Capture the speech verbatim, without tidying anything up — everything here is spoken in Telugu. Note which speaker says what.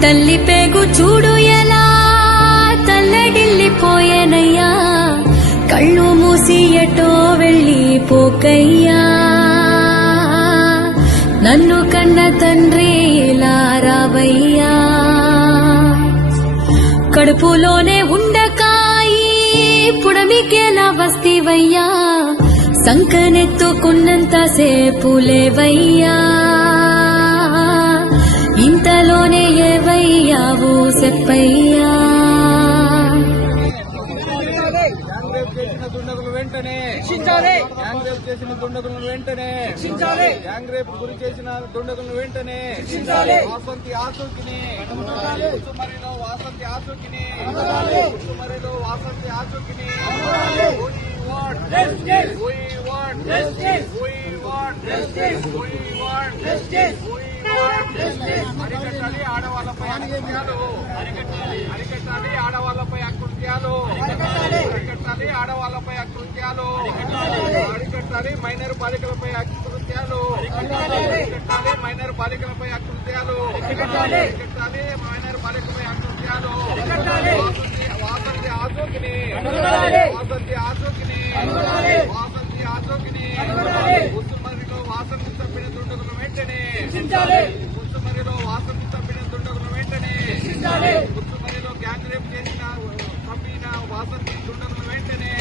Speaker 1: తల్లి పేగు చూడు ఎలా తల్లడిల్లిపోయేనయ్యా, కళ్ళు మూసి ఎటో వెళ్ళిపోకయ్యా. నన్ను కన్న తండ్రి ఇలా రావయ్యా, కడుపులోనే ఉండకాయి పుడమికేలా వస్తివయ్యా, సంకనెత్తుకున్నంత సేపు లేవయ్యా. ఇంతలోనే ఏవయ్యావు చెప్పయ్యా.
Speaker 2: దుండగులు వెంటనే గ్యాంగ్ రేప్ చేసిన దుండగులను వెంటనే గ్యాంగ్ రేప్ గురి చేసిన దుండగులను వెంటనే వాసంతి ఆచూకిని ఉసుమరిలో వాసంతి ఆచూకిని ఉసుమరిలో వాసంతి ఆచూకిని అరికట్టాలి ఆడవాళ్లపై అకృత్యాలు, అరికట్టాలి ఆడవాళ్లపై అకృత్యాలు, అరికట్టాలి ఆడవాళ్లపై అకృత్యాలు, అరికట్టాలి మైనర్ బాలికలపై అకృత్యాలు, అరికట్టాలి మైనర్ బాలికలపై అకృత్యాలు, అరికట్టాలి మైనర్ బాలికలపై అకృత్యాలు. వాసంతి ఆచూకిని వాసంతి ఆచూకిని వాసంతి ఆచూకిని ఉసుమరిలో వాసంతి చంపిన దుండగులు వెంటనే ఉసుమరిలో వాసంతి